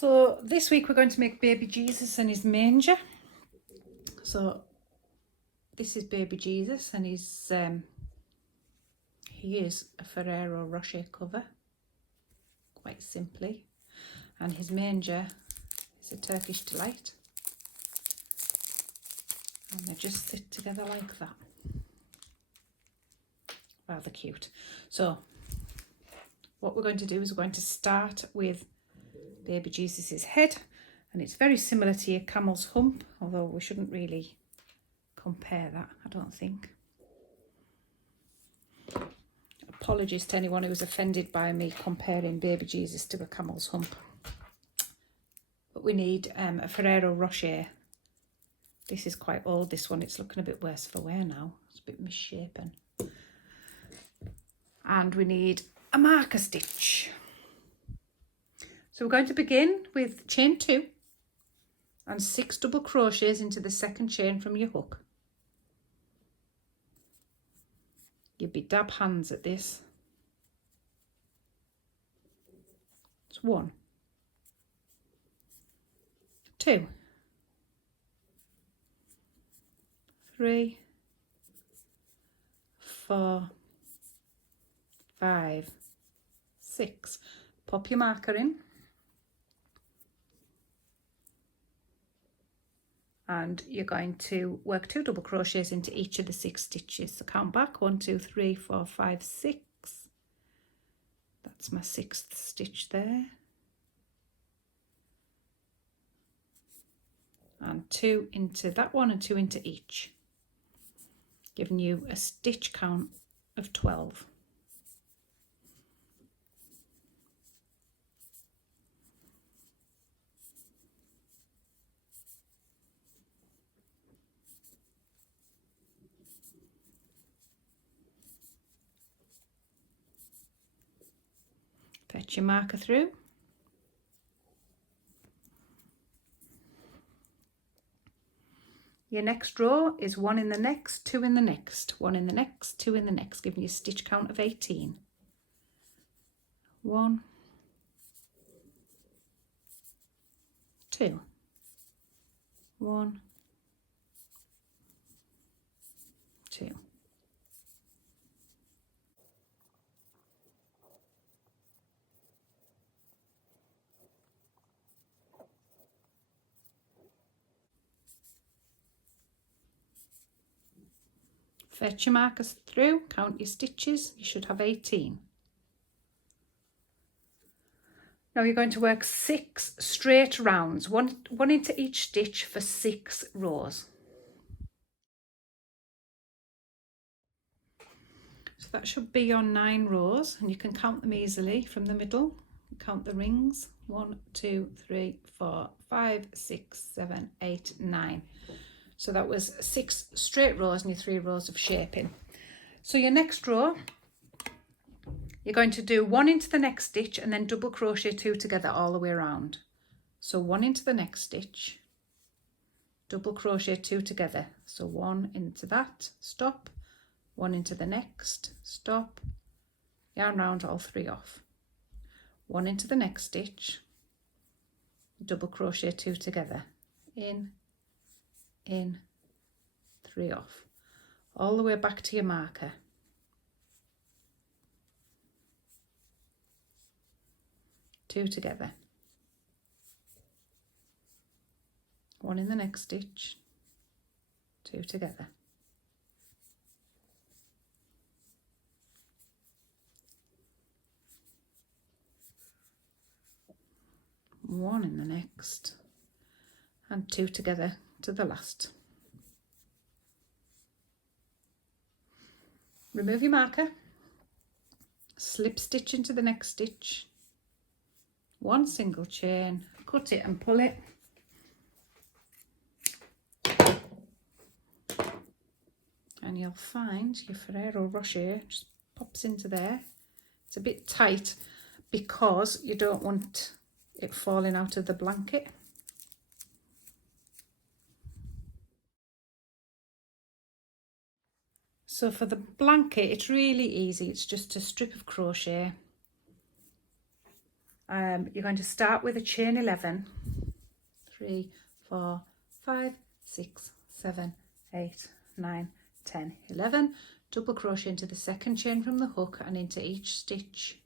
So this week we're going to make baby Jesus and his manger. So this is baby Jesus and he is a Ferrero Rocher cover, quite simply, and his manger is a Turkish delight, and they just sit together like that. Rather cute. So what we're going to do is we're going to start with baby Jesus's head, and it's very similar to your camel's hump, although we shouldn't really compare that, I don't think. Apologies to anyone who was offended by me comparing baby Jesus to a camel's hump. But we need a Ferrero Rocher. This is quite old, this one. It's looking a bit worse for wear now. It's a bit misshapen. And we need a marker stitch. So we're going to begin with chain 2 and 6 double crochets into the second chain from your hook. You'd be dab hands at this. It's 1, 2, 3, 4, 5, 6. Pop your marker in. And you're going to work 2 double crochets into each of the 6 stitches. So count back, 1, 2, 3, 4, 5, 6. That's my 6th stitch there. And 2 into that one and 2 into each, giving you a stitch count of 12. Fetch your marker through. Your next row is 1 in the next, 2 in the next, 1 in the next, 2 in the next, giving you a stitch count of 18. 1, 2, 1, 2. Fetch your markers through, count your stitches, you should have 18. Now you're going to work 6 straight rounds, one into each stitch for 6 rows. So that should be your 9 rows, and you can count them easily from the middle. Count the rings, 1, 2, 3, 4, 5, 6, 7, 8, 9. So that was 6 straight rows and your 3 rows of shaping. So your next row, you're going to do 1 into the next stitch and then double crochet 2 together all the way around. So 1 into the next stitch, double crochet 2 together. So 1 into that, stop, 1 into the next, stop, yarn round all 3 off. 1 into the next stitch, double crochet 2 together, in, 3 off, all the way back to your marker. Two together, 1 in the next stitch, 2 together. One in the next, and 2 together to the last. Remove your marker, slip stitch into the next stitch, 1 single chain, cut it and pull it, and you'll find your Ferrero Rocher just pops into there. It's a bit tight because you don't want it falling out of the blanket. So for the blanket, it's really easy. It's just a strip of crochet You're going to start with a chain 11, 3, 4, 5, 6, 7, 8, 9, 10, 11. Double crochet into the second chain from the hook and into each stitch.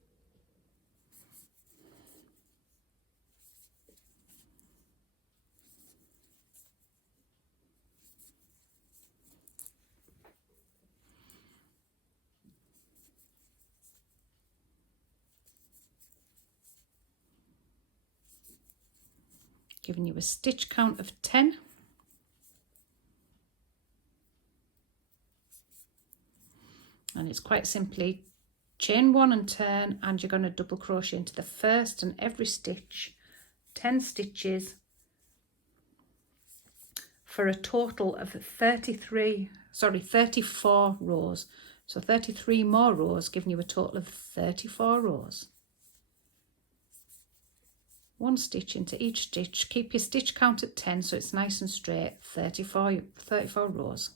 Giving you a stitch count of 10. And it's quite simply chain 1 and turn, and you're going to double crochet into the first and every stitch, 10 stitches for a total of 34 rows. So 33 more rows, giving you a total of 34 rows. One stitch into each stitch. Keep your stitch count at 10 so it's nice and straight. 34 rows.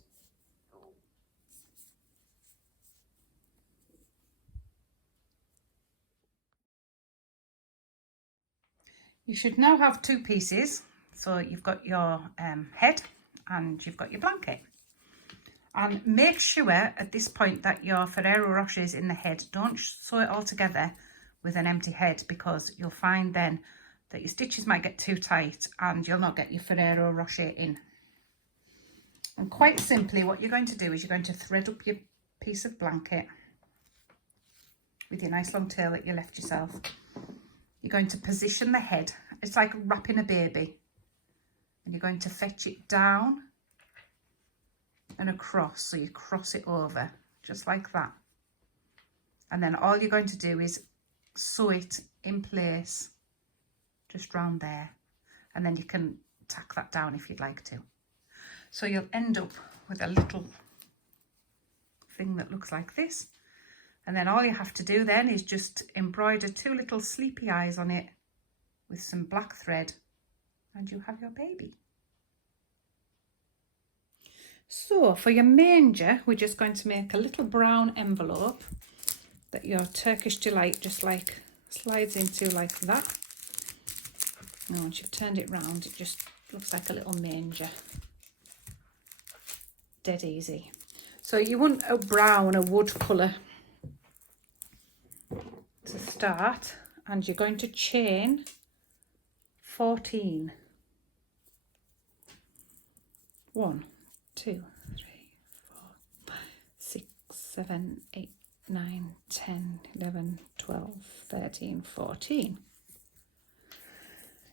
You should now have two pieces. So you've got your head and you've got your blanket. And make sure at this point that your Ferrero Rocher is in the head. Don't sew it all together with an empty head, because you'll find then that your stitches might get too tight and you'll not get your Ferrero Rocher in. And quite simply what you're going to do is you're going to thread up your piece of blanket with your nice long tail that you left yourself. You're going to position the head. It's like wrapping a baby. And you're going to fetch it down and across. So you cross it over just like that. And then all you're going to do is sew it in place just round there. And then you can tack that down if you'd like to. So you'll end up with a little thing that looks like this. And then all you have to do then is just embroider two little sleepy eyes on it with some black thread, and you have your baby. So for your manger, we're just going to make a little brown envelope that your Turkish delight just like slides into like that. And once you've turned it round, it just looks like a little manger. Dead easy. So you want a brown, a wood colour to start, and you're going to chain 14. 1, 2, 3, 4, 5, 6, 7, 8, 9, 10, 11, 12, 13, 14.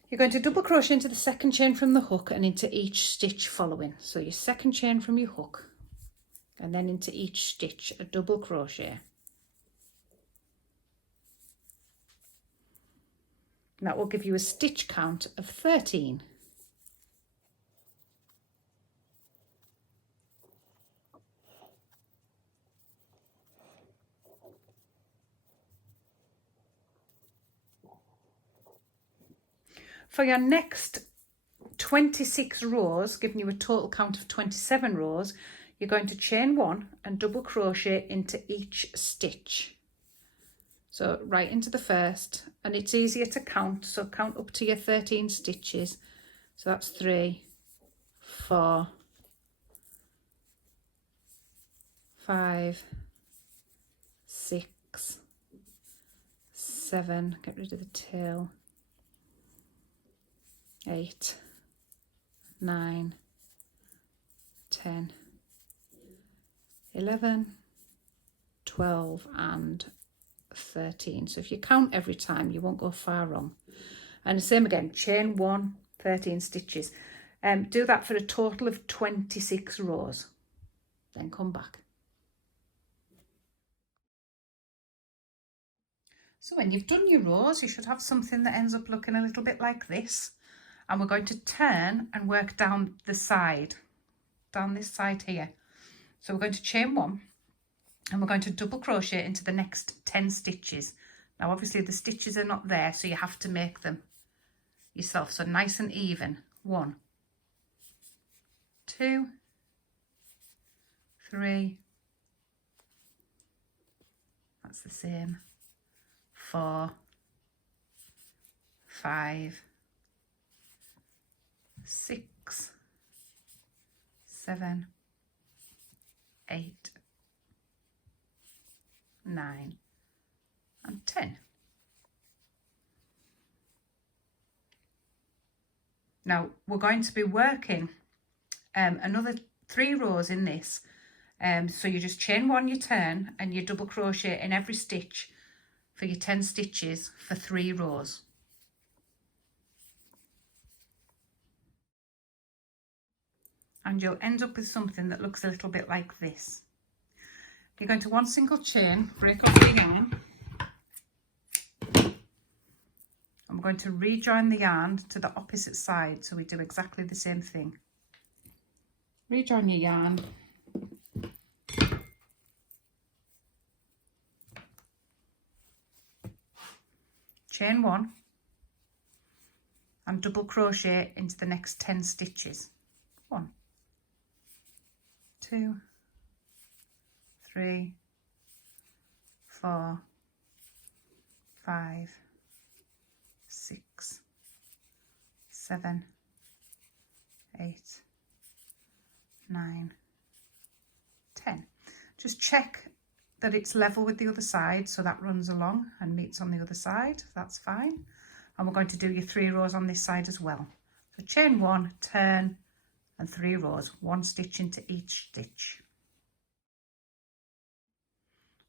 You're going to double crochet into the second chain from the hook and into each stitch following. So your second chain from your hook and then into each stitch a double crochet. And that will give you a stitch count of 13. For your next 26 rows, giving you a total count of 27 rows, you're going to chain 1 and double crochet into each stitch. So right into the first, and it's easier to count, so count up to your 13 stitches. So that's 3, 4, 5, 6, 7, get rid of the tail, 8, 9, 10, 11, 12 and 13. So if you count every time, you won't go far wrong. And the same again, chain 1, 13 stitches. Do that for a total of 26 rows. Then come back. So when you've done your rows, you should have something that ends up looking a little bit like this. And we're going to turn and work down the side, down this side here. So we're going to chain 1 and we're going to double crochet into the next 10 stitches. Now obviously the stitches are not there, so you have to make them yourself. So nice and even. 1, 2, 3, that's the same, 4, 5, 6, 7, 8, 9 and 10. Now we're going to be working another 3 rows in this, so you just chain 1, you turn, and you double crochet in every stitch for your 10 stitches for 3 rows. And you'll end up with something that looks a little bit like this. You're going to 1 single chain, break off the yarn, and we're going to rejoin the yarn to the opposite side, so we do exactly the same thing. Rejoin your yarn, chain 1 and double crochet into the next 10 stitches. 1, 2, 3, 4, 5, 6, 7, 8, 9, 10. Just check that it's level with the other side, so that runs along and meets on the other side. That's fine. And we're going to do your 3 rows on this side as well. So chain 1, turn, and 3 rows, 1 stitch into each stitch.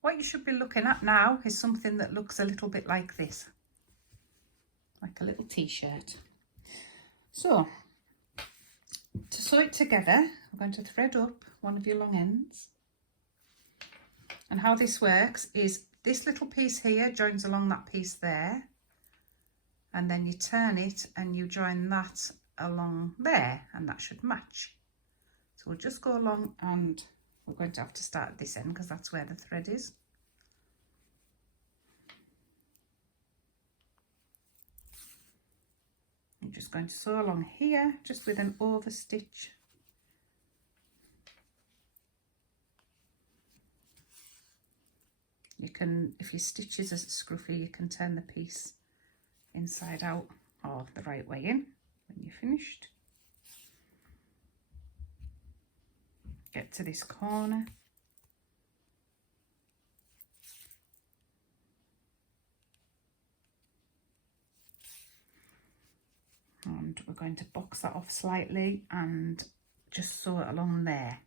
What you should be looking at now is something that looks a little bit like this, like a little t-shirt. So to sew it together, we're going to thread up one of your long ends. And how this works is this little piece here joins along that piece there, and then you turn it and you join that along there, and that should match. So we'll just go along, and we're going to have to start at this end because that's where the thread is. I'm just going to sew along here just with an over stitch. You can, if your stitches are scruffy, you can turn the piece inside out or the right way in when you're finished. Get to this corner. And we're going to box that off slightly and just sew it along there.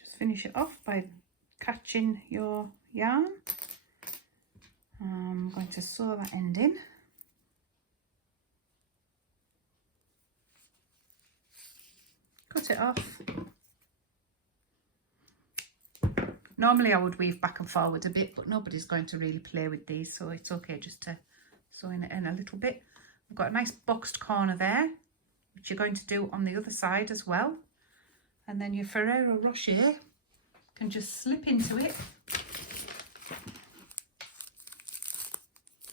Just finish it off by catching your yarn. I'm going to sew that end in. Cut it off. Normally I would weave back and forward a bit, but nobody's going to really play with these, so it's okay just to sew it in a little bit. We've got a nice boxed corner there, which you're going to do on the other side as well. And then your Ferrero Rocher can just slip into it,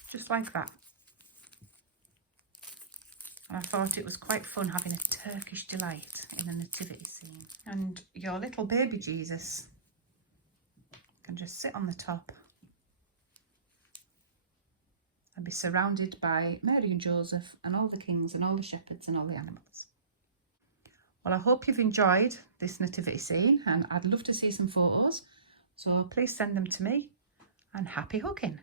just like that. And I thought it was quite fun having a Turkish delight in a nativity scene. And your little baby Jesus can just sit on the top and be surrounded by Mary and Joseph and all the kings and all the shepherds and all the animals. Well, I hope you've enjoyed this nativity scene, and I'd love to see some photos, so please send them to me, and happy hooking.